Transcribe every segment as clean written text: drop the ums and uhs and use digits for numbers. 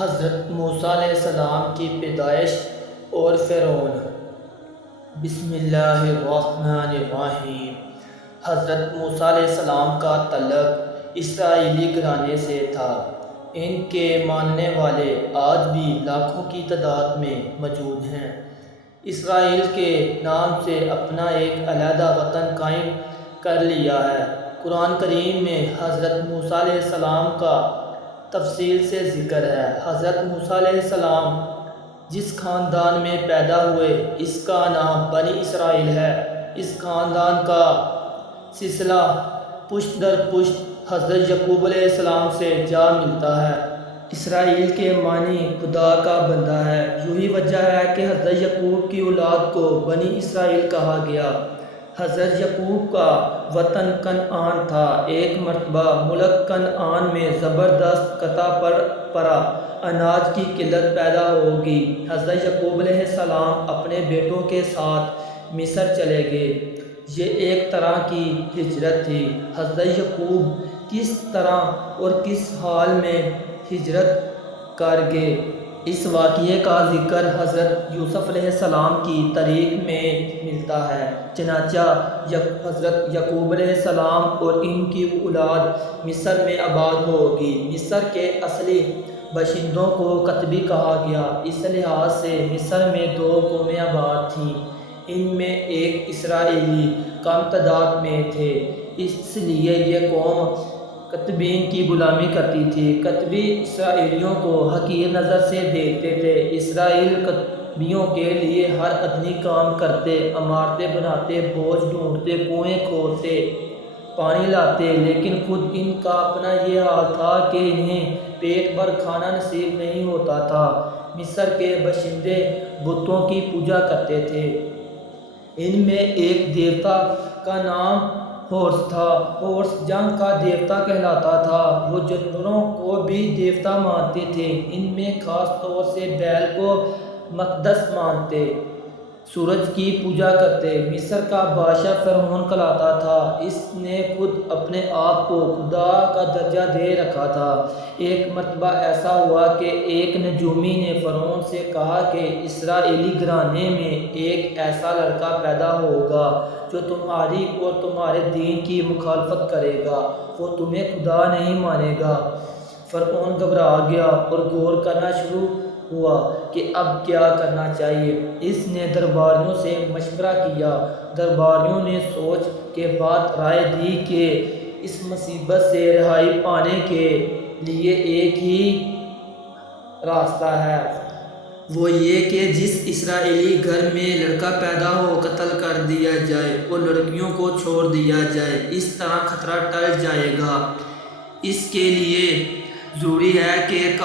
حضرت موسیٰ علیہ السلام کی پیدائش اور فرعون۔ بسم اللہ الرحمن الرحیم۔ حضرت موسیٰ علیہ السلام کا تعلق اسرائیلی گھرانے سے تھا۔ ان کے ماننے والے آج بھی لاکھوں کی تعداد میں موجود ہیں۔ اسرائیل کے نام سے اپنا ایک علیحدہ وطن قائم کر لیا ہے۔ قرآن کریم میں حضرت موسیٰ علیہ السلام کا تفصیل سے ذکر ہے۔ حضرت موسیٰ علیہ السلام جس خاندان میں پیدا ہوئے اس کا نام بنی اسرائیل ہے۔ اس خاندان کا سلسلہ پشت در پشت حضرت یعقوب علیہ السلام سے جا ملتا ہے۔ اسرائیل کے معنی خدا کا بندہ ہے۔ یہی وجہ ہے کہ حضرت یعقوب کی اولاد کو بنی اسرائیل کہا گیا۔ حضرت یعقوب کا وطن کنعان تھا۔ ایک مرتبہ ملک کنعان میں زبردست قحط پڑا، اناج کی قلت پیدا ہوگی۔ حضرت یعقوب علیہ السلام اپنے بیٹوں کے ساتھ مصر چلے گئے۔ یہ ایک طرح کی ہجرت تھی۔ حضرت یعقوب کس طرح اور کس حال میں ہجرت کر گئے، اس واقعے کا ذکر حضرت یوسف علیہ السلام کی تاریخ میں ملتا ہے۔ چنانچہ حضرت یعقوب علیہ السلام اور ان کی اولاد مصر میں آباد ہوگی۔ مصر کے اصلی باشندوں کو کتبی کہا گیا۔ اس لحاظ سے مصر میں دو قومیں آباد تھیں۔ ان میں ایک اسرائیلی کم تعداد میں تھے، اس لیے یہ قوم کتبین کی غلامی کرتی تھی۔ کتبی اسرائیلیوں کو حقیر نظر سے دیکھتے تھے۔ اسرائیل کتبیوں کے لیے ہر ادنی کام کرتے، عمارتیں بناتے، بوجھ ڈھونڈتے، کنویں کھودتے، پانی لاتے، لیکن خود ان کا اپنا یہ حال تھا کہ انہیں پیٹ بھر کھانا نصیب نہیں ہوتا تھا۔ مصر کے باشندے بتوں کی پوجا کرتے تھے۔ ان میں ایک دیوتا کا نام ہورس تھا۔ ہورس جنگ کا دیوتا کہلاتا تھا۔ وہ جانوروں کو بھی دیوتا مانتے تھے۔ ان میں خاص طور سے بیل کو مقدس مانتے، سورج کی پوجا کرتے۔ مصر کا بادشاہ فرعون کہلاتا تھا۔ اس نے خود اپنے آپ کو خدا کا درجہ دے رکھا تھا۔ ایک مرتبہ ایسا ہوا کہ ایک نجومی نے فرعون سے کہا کہ اسرائیلی گھرانے میں ایک ایسا لڑکا پیدا ہوگا جو تمہاری اور تمہارے دین کی مخالفت کرے گا، وہ تمہیں خدا نہیں مانے گا۔ فرعون گھبرا گیا اور غور کرنا شروع ہوا کہ اب کیا کرنا چاہیے۔ اس نے درباریوں سے مشورہ کیا۔ درباریوں نے سوچ کے بعد رائے دی کہ اس مصیبت سے رہائی پانے کے لیے ایک ہی راستہ ہے۔ وہ یہ کہ جس اسرائیلی گھر میں لڑکا پیدا ہو قتل کر دیا جائے اور لڑکیوں کو چھوڑ دیا جائے۔ اس طرح خطرہ ٹل جائے گا۔ اس کے لیے ضروری ہے کہ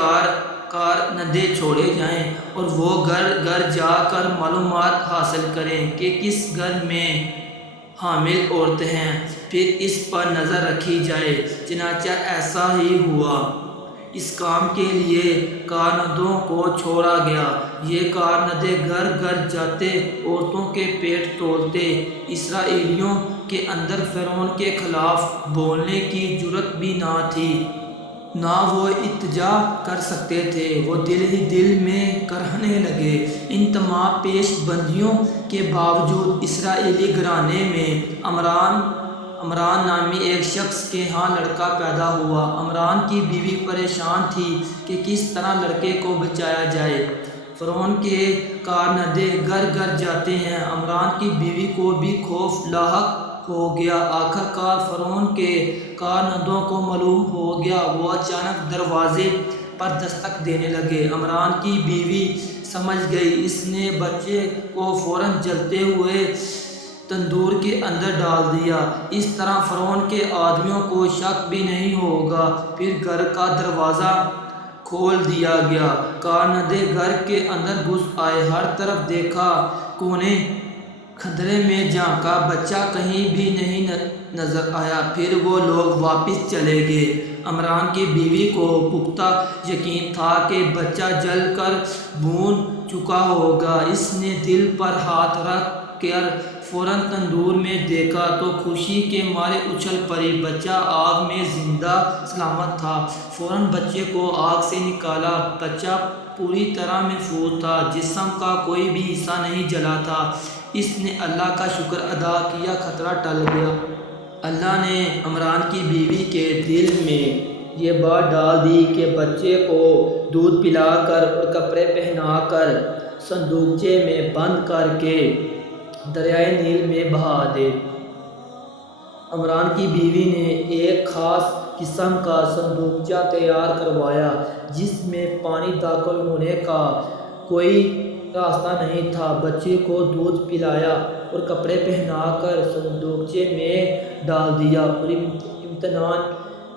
کارندے چھوڑے جائیں اور وہ گھر گھر جا کر معلومات حاصل کریں کہ کس گھر میں حامل عورتیں ہیں، پھر اس پر نظر رکھی جائے۔ چنانچہ ایسا ہی ہوا۔ اس کام کے لیے کارندوں کو چھوڑا گیا۔ یہ کارندے گھر گھر جاتے، عورتوں کے پیٹ تولتے۔ اسرائیلیوں کے اندر فرعون کے خلاف بولنے کی جرأت بھی نہ تھی، نہ وہ التجا کر سکتے تھے۔ وہ دل ہی دل میں کرہنے لگے۔ ان تمام پیش بندیوں کے باوجود اسرائیلی گھرانے میں عمران نامی ایک شخص کے ہاں لڑکا پیدا ہوا۔ عمران کی بیوی پریشان تھی کہ کس طرح لڑکے کو بچایا جائے۔ فرعون کے کارندے گھر گھر جاتے ہیں۔ عمران کی بیوی کو بھی خوف لاحق ہو گیا۔ آخر کار فرعون کے کارندوں کو معلوم ہو گیا۔ وہ اچانک دروازے پر دستک دینے لگے۔ عمران کی بیوی سمجھ گئی۔ اس نے بچے کو فوراً جلتے ہوئے تندور کے اندر ڈال دیا۔ اس طرح فرعون کے آدمیوں کو شک بھی نہیں ہوگا۔ پھر گھر کا دروازہ کھول دیا گیا۔ کارندے گھر کے اندر گھس آئے۔ ہر طرف دیکھا، کونے خاندے میں جھانکا، بچہ کہیں بھی نہیں نظر آیا۔ پھر وہ لوگ واپس چلے گئے۔ عمران کی بیوی کو پختہ یقین تھا کہ بچہ جل کر بھون چکا ہوگا۔ اس نے دل پر ہاتھ رکھ کر فوراً تندور میں دیکھا تو خوشی کے مارے اچھل پڑی۔ بچہ آگ میں زندہ سلامت تھا۔ فوراً بچے کو آگ سے نکالا۔ بچہ پوری طرح محفوظ تھا، جسم کا کوئی بھی حصہ نہیں جلا تھا۔ اس نے اللہ کا شکر ادا کیا، خطرہ ٹل گیا۔ اللہ نے عمران کی بیوی کے دل میں یہ بات ڈال دی کہ بچے کو دودھ پلا کر اور کپڑے پہنا کر صندوقچے میں بند کر کے دریائے نیل میں بہا دے۔ عمران کی بیوی نے ایک خاص قسم کا صندوقچہ تیار کروایا جس میں پانی داخل ہونے کا کوئی راستہ نہیں تھا۔ بچے کو دودھ پلایا اور کپڑے پہنا کر صندوقچے میں ڈال دیا اور اطمینان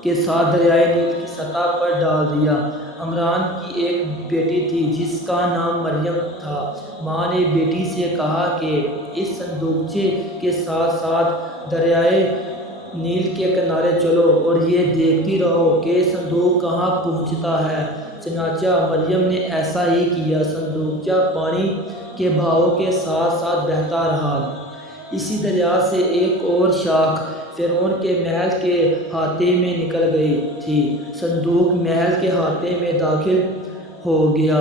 کے ساتھ دریائے نیل کی سطح پر ڈال دیا۔ عمران کی ایک بیٹی تھی جس کا نام مریم تھا۔ ماں نے بیٹی سے کہا کہ اس صندوقچے کے ساتھ ساتھ دریائے نیل کے کنارے چلو اور یہ دیکھتی رہو کہ صندوق کہاں پہنچتا ہے۔ چنانچہ مریم نے ایسا ہی کیا۔ صندوقچہ پانی کے بہاؤ کے ساتھ ساتھ بہتا رہا۔ اسی دریا سے ایک اور شاخ فرعون کے محل کے احاطے میں نکل گئی تھی۔ صندوق محل کے احاطے میں داخل ہو گیا۔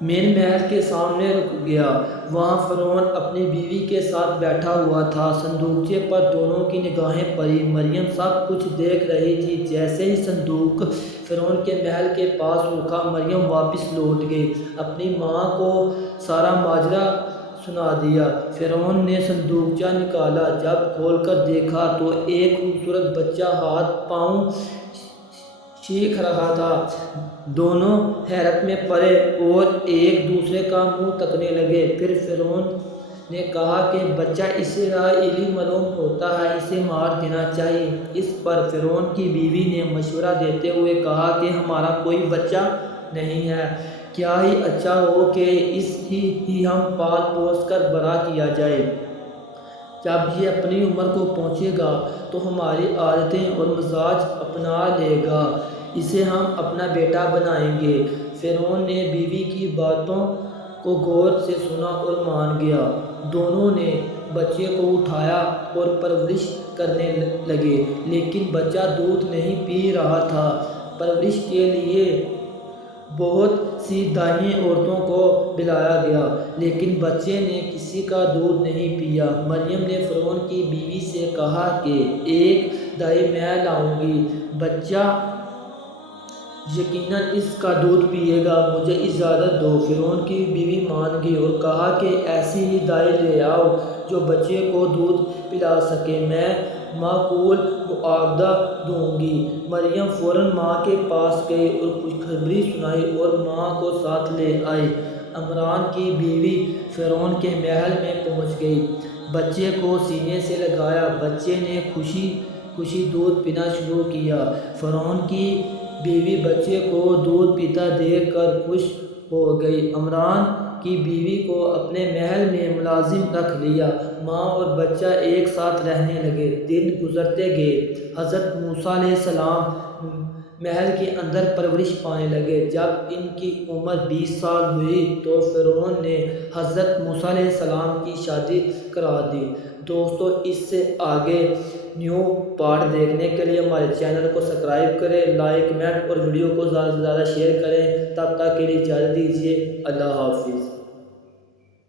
مین محل کے سامنے رک گیا۔ وہاں فرعون اپنی بیوی کے ساتھ بیٹھا ہوا تھا۔ صندوقچے پر دونوں کی نگاہیں پڑی۔ مریم سب کچھ دیکھ رہی تھی۔ جیسے ہی صندوق فرعون کے محل کے پاس رکا، مریم واپس لوٹ گئی، اپنی ماں کو سارا ماجرا سنا دیا۔ فرعون نے صندوقچہ نکالا۔ جب کھول کر دیکھا تو ایک خوبصورت بچہ ہاتھ پاؤں چیخ رہا تھا۔ دونوں حیرت میں پڑے اور ایک دوسرے کا منہ تکنے لگے۔ پھر فرعون نے کہا کہ بچہ اسرائیلی معلوم ہوتا ہے، اسے مار دینا چاہیے۔ اس پر فرعون کی بیوی نے مشورہ دیتے ہوئے کہا کہ ہمارا کوئی بچہ نہیں ہے، کیا ہی اچھا ہو کہ اس ہی ہم پال پوس کر بڑا کیا جائے۔ جب یہ اپنی عمر کو پہنچے گا تو ہماری عادتیں اور مزاج اپنا لے گا، اسے ہم اپنا بیٹا بنائیں گے۔ فرعون نے بیوی کی باتوں کو غور سے سنا اور مان گیا۔ دونوں نے بچے کو اٹھایا اور پرورش کرنے لگے، لیکن بچہ دودھ نہیں پی رہا تھا۔ پرورش کے لیے بہت سی دائیں عورتوں کو بلایا گیا، لیکن بچے نے کسی کا دودھ نہیں پیا۔ مریم نے فرعون کی بیوی سے کہا کہ ایک دائی میں لاؤں گی، بچہ یقیناً اس کا دودھ پیے گا، مجھے اجازت دو۔ فرعون کی بیوی مان گئی اور کہا کہ ایسی ہی دائی لے آؤ جو بچے کو دودھ پلا سکے، میں معقول معاوضہ دوں گی۔ مریم فوراً ماں کے پاس گئی اور خوشخبری سنائی اور ماں کو ساتھ لے آئی۔ عمران کی بیوی فرعون کے محل میں پہنچ گئی، بچے کو سینے سے لگایا۔ بچے نے خوشی دودھ پینا شروع کیا۔ فرعون کی بیوی بچے کو دودھ پیتا دیکھ کر خوش ہو گئی۔ عمران کی بیوی کو اپنے محل میں ملازم رکھ لیا۔ ماں اور بچہ ایک ساتھ رہنے لگے۔ دن گزرتے گئے۔ حضرت موسیٰ علیہ السلام محل کے اندر پرورش پانے لگے۔ جب ان کی عمر 20 سال ہوئی تو فرعون نے حضرت موسیٰ علیہ السلام کی شادی کرا دی۔ دوستو، اس سے آگے نیو پارٹ دیکھنے کے لیے ہمارے چینل کو سبسکرائب کریں، لائک، کمنٹ اور ویڈیو کو زیادہ سے زیادہ شیئر کریں۔ تب تک کے لیے اجازت دیجیے، اللہ حافظ۔